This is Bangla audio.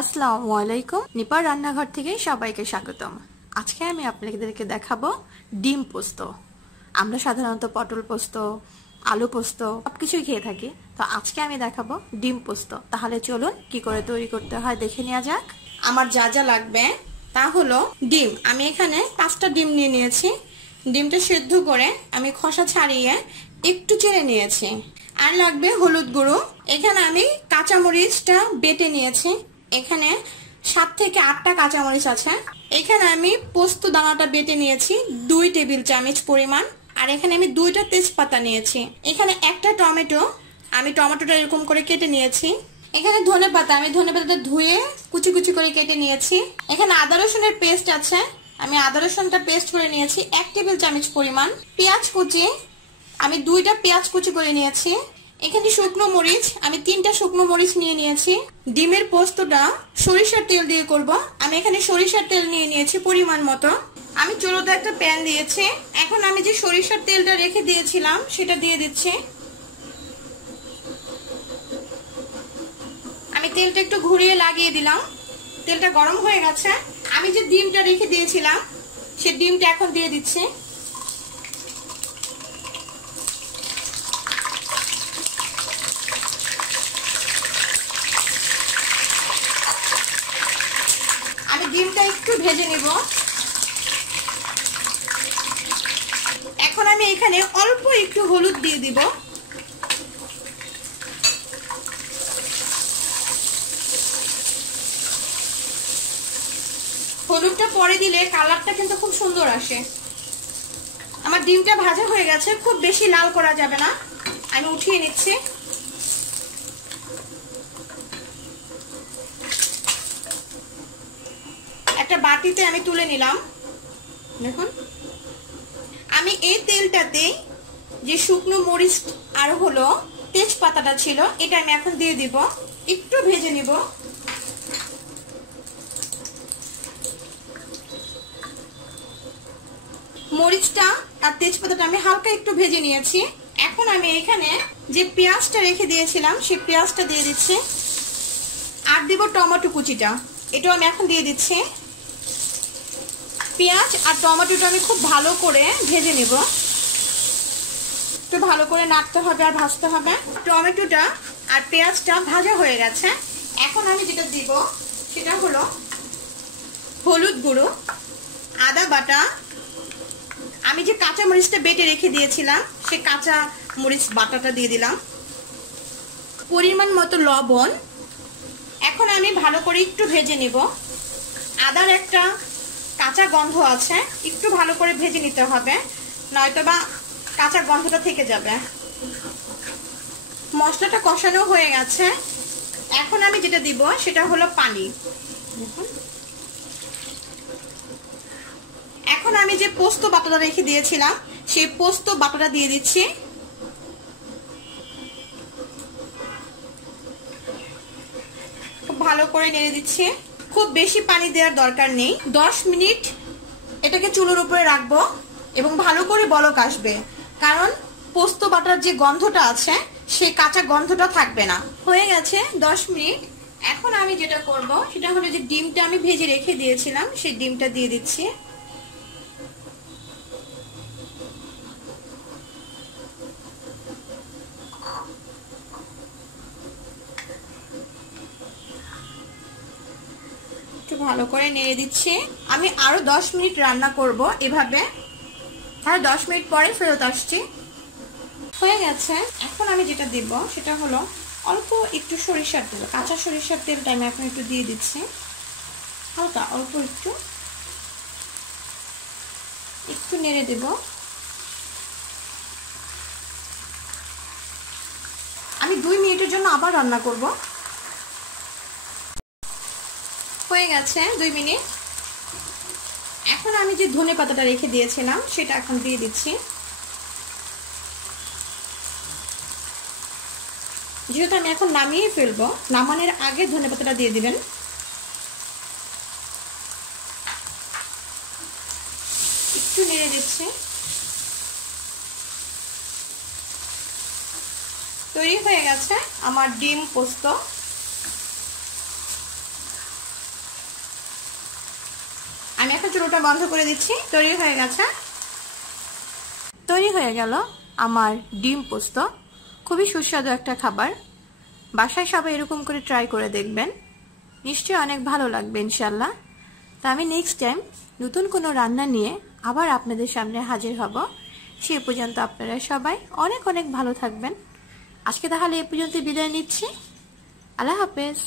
আসসালামু আলাইকুম। নিপার রান্নাঘর থেকে সবাইকে স্বাগতম। আজকে আমি আপনাদেরকে দেখাবো ডিম পোস্ত। আমরা সাধারণত পটল পোস্ত, আলু পোস্ত সবকিছুই খেয়ে থাকি, তো আজকে আমি দেখাবো ডিম পোস্ত। তাহলে চলুন কি করে তৈরি করতে হয় দেখে নেওয়া যাক। আমার যা যা লাগবে তা হলো ডিম। আমি এখানে 5টা ডিম নিয়ে নিয়েছি। ডিমটা সেদ্ধ করে আমি খোসা ছাড়িয়ে একটু চেড়ে নিয়েছি। আর লাগবে হলুদ গুঁড়ো। এখানে আমি কাঁচামরিচটা বেটে নিয়েছি। এখানে 7 থেকে 8টা কাঁচামরিচ আছে। এখানে আমি পোস্ত দানাটা বেটে নিয়েছি 2 টেবিল চামচ পরিমাণ। আর এখানে আমি 2টা তেজপাতা নিয়েছি। এখানে একটা টমেটো, আমি টমেটোটা এরকম করে কেটে নিয়েছি। এখানে ধনেপাতা, আমি ধনেপাতাটা ধুয়ে কুচি কুচি করে কেটে নিয়েছি। এখানে আদা রসুনের পেস্ট আছে, আমি আদা রসুনটা পেস্ট করে নিয়েছি 1 টেবিল চামচ পরিমাণ। পেঁয়াজ কুচি, আমি 2টা পেঁয়াজ কুচি করে নিয়েছি। এখানে শুকনো মরিচ, আমি 3টা শুকনো মরিচ নিয়ে নিয়েছি। ডিমের পোস্তটা সরিষার তেল দিয়ে করব। আমি এখানে সরিষার তেল নিয়ে নিয়েছি পরিমাণ মতো। আমি চুলোতে একটা প্যান দিয়েছি। এখন আমি যে সরিষার তেলটা রেখে দিয়েছিলাম সেটা দিয়ে দিচ্ছি। আমি তেলটা একটু ঘুরিয়ে লাগিয়ে দিলাম। তেলটা গরম হয়ে গেছে। আমি যে ডিমটা রেখে দিয়েছিলাম সে ডিমটা এখন দিয়ে দিচ্ছি। আমি ডিমটা একটু ভেজে নিব। এখন আমি এখানে অল্প একটু হলুদ দিয়ে দিব। হলুদটা পরে দিলে কালারটা কিন্তু খুব সুন্দর আসে। আমার ডিমটা ভাজা হয়ে গেছে, খুব বেশি লাল করা যাবে না। আমি উঠিয়ে নিচ্ছি। একটা বাটিতে আমি তুলে নিলাম। দেখুন, আমি এই তেলটাতে যে শুকনো মরিচ আর হলো তেজপাতাটা ছিল এটা আমি এখন দিয়ে দিব। একটু ভেজে নিব। মরিচটা আর তেজপাতাটা আমি হালকা একটু ভেজে নিয়েছি। এখন আমি এখানে যে পেঁয়াজটা রেখে দিয়েছিলাম সেই পেঁয়াজটা দিয়ে দিচ্ছি। আর দিব টমেটো কুচিটা, এটাও আমি এখন দিয়ে দিচ্ছি। পেঁয়াজ আর টমেটোটা আমি খুব ভালো করে ভেজে নেব। একটু ভালো করে নাড়তে হবে আর ভাজতে হবে। টমেটোটা আর পেঁয়াজটা ভাজা হয়ে গেছে। এখন আমি যেটা দিব সেটা হলো হলুদ গুঁড়ো, আদা বাটা, আমি যে কাঁচা মরিচটা বেটে রেখে দিয়েছিলাম সেই কাঁচা মরিচ বাটাটা দিয়ে দিলাম, পরিমাণ মতো লবণ। এখন আমি ভালো করে একটু ভেজে নেব। আদার একটা কাঁচা গন্ধ আছে, একটু ভালো করে ভেজে নিতে হবে, নয়তো বা কাঁচা গন্ধটা থেকে যাবে। মশলাটা কষানো হয়ে গেছে। এখন আমি যেটা দিব সেটা হলো পানি। এখন আমি যে পোস্ত বাটাটা রেখে দিয়েছিলাম সেই পোস্ত বাটাটা দিয়ে দিচ্ছি। খুব ভালো করে নেড়ে দিচ্ছি। খুব বেশি পানি দেওয়ার দরকার নেই। 10 মিনিট এটাকে চুলোর উপরে রাখবো এবং ভালো করে বলক আসবে, কারণ পোস্ত বাটার যে গন্ধটা আছে সেই কাঁচা গন্ধটা থাকবে না। হয়ে গেছে 10 মিনিট। এখন আমি যেটা করব সেটা হলো যে ডিমটা আমি ভেজে রেখে দিয়েছিলাম সেই ডিমটা দিয়ে দিচ্ছি। একটু ভালো করে নেড়ে দিচ্ছি। আমি আরো 10 মিনিট রান্না করব এভাবে। আর 10 মিনিট পরে ফেরত আসছি। হয়ে গেছে। এখন আমি যেটা দিব সেটা হলো অল্প একটু সরিষার তেল, কাঁচা সরিষার তেলটা আমি এখন একটু দিয়ে দিচ্ছি। হালকা অল্প একটু নেড়ে দেব। আমি 2 মিনিটের জন্য আবার রান্না করব। হয়ে গেছে 2 মিনিট। এখন আমি যে ধনেপাতাটা রেখে দিয়েছিলাম সেটা এখন দিয়ে দিচ্ছি। যেহেতু আমি এখন নামিয়ে ফেলবো, নামানোর আগে ধনেপাতাটা দিয়ে দিবেন। একটু নেড়ে দিচ্ছি। তৈরি হয়ে গেছে আমার ডিম পোস্ত। চুলোটা বন্ধ করে দিচ্ছি। তৈরি হয়ে গেছে। তৈরি হয়ে গেল আমার ডিম পোস্ত। খুবই সুস্বাদু একটা খাবার। বাসায় সবাই এরকম করে ট্রাই করে দেখবেন, নিশ্চয়ই অনেক ভালো লাগবে ইনশাল্লাহ। তা আমি নেক্সট টাইম নতুন কোনো রান্না নিয়ে আবার আপনাদের সামনে হাজির হব। সেই পর্যন্ত আপনারা সবাই অনেক অনেক ভালো থাকবেন। আজকে তাহলে এই পর্যন্ত বিদায় নিচ্ছি। আল্লাহ হাফেজ।